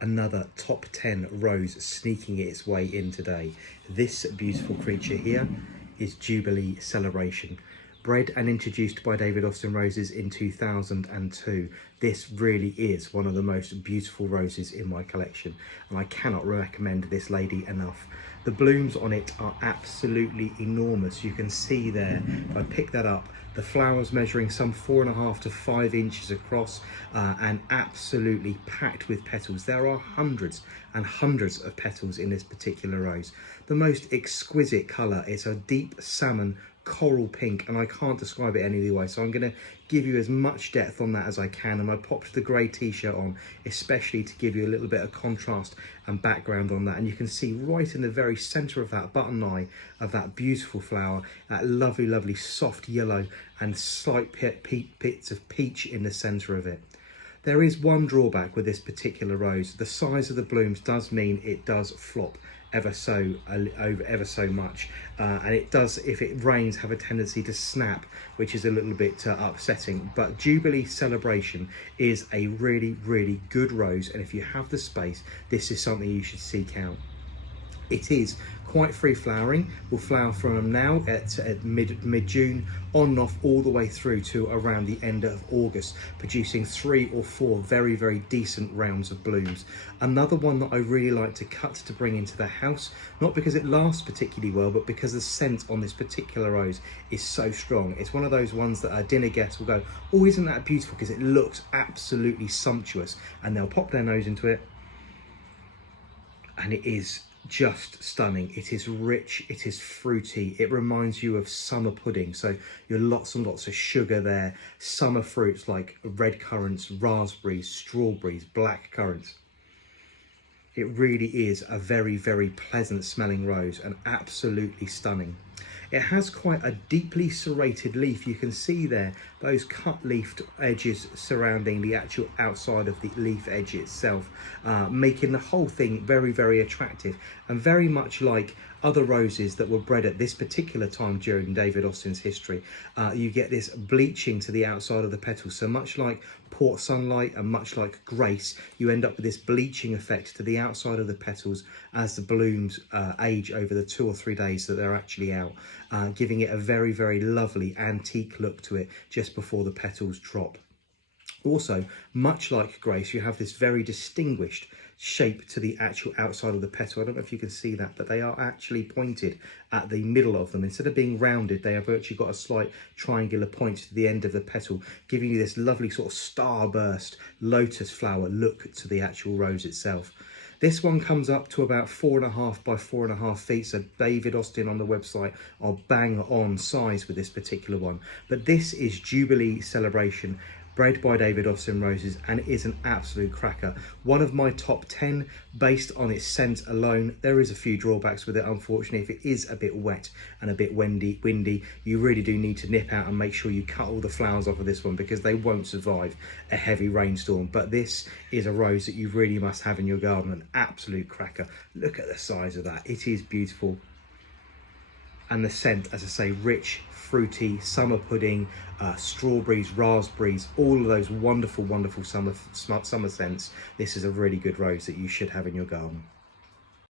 another top 10 rose sneaking its way in today. This beautiful creature here is Jubilee Celebration. Bred and introduced by David Austin Roses in 2002. This really is one of the most beautiful roses in my collection, and I cannot recommend this lady enough. The blooms on it are absolutely enormous. You can see there, if I pick that up, the flowers measuring some 4.5 to 5 inches across and absolutely packed with petals. There are hundreds and hundreds of petals in this particular rose. The most exquisite colour, it's a deep salmon coral pink, and I can't describe it any other way, so I'm going to give you as much depth on that as I can. And I popped the grey t-shirt on especially to give you a little bit of contrast and background on that, and you can see right in the very centre of that button eye of that beautiful flower, that lovely soft yellow and slight bits of peach in the centre of it. There is one drawback with this particular rose. The size of the blooms does mean it does flop ever so much, and it does, if it rains, have a tendency to snap, which is a little bit upsetting. But Jubilee Celebration is a really good rose, and if you have the space, this is something you should seek out. It is quite free flowering, will flower from now at mid-June on and off all the way through to around the end of August, producing 3 or 4 very decent rounds of blooms. Another one that I really like to cut to bring into the house, not because it lasts particularly well, but because the scent on this particular rose is so strong. It's one of those ones that a dinner guest will go, oh, isn't that beautiful, because it looks absolutely sumptuous, and they'll pop their nose into it, and it is just stunning. It is rich, it is fruity, it reminds you of summer pudding, so you're lots and lots of sugar there, summer fruits like red currants, raspberries, strawberries, black currants. It really is a very pleasant smelling rose and absolutely stunning. It has quite a deeply serrated leaf. You can see there those cut leafed edges surrounding the actual outside of the leaf edge itself, making the whole thing very attractive, and very much like other roses that were bred at this particular time during David Austin's history. You get this bleaching to the outside of the petals, so much like Port Sunlight and much like Grace, you end up with this bleaching effect to the outside of the petals as the blooms age over the 2 or 3 days that they're actually out, giving it a very lovely antique look to it just before the petals drop. Also, much like Grace, you have this very distinguished shape to the actual outside of the petal. I don't know if you can see that, but they are actually pointed at the middle of them. Instead of being rounded, they have actually got a slight triangular point to the end of the petal, giving you this lovely sort of starburst lotus flower look to the actual rose itself. This one comes up to about 4.5 by 4.5 feet, so David Austin on the website are bang on size with this particular one. But this is Jubilee Celebration, bred by David Austin Roses, and it is an absolute cracker. One of my top 10 based on its scent alone. There is a few drawbacks with it, unfortunately. If it is a bit wet and a bit windy, you really do need to nip out and make sure you cut all the flowers off of this one, because they won't survive a heavy rainstorm. But this is a rose that you really must have in your garden, an absolute cracker. Look at the size of that, it is beautiful. And the scent, as I say, rich, fruity, summer pudding, strawberries, raspberries, all of those wonderful summer scents. This is a really good rose that you should have in your garden.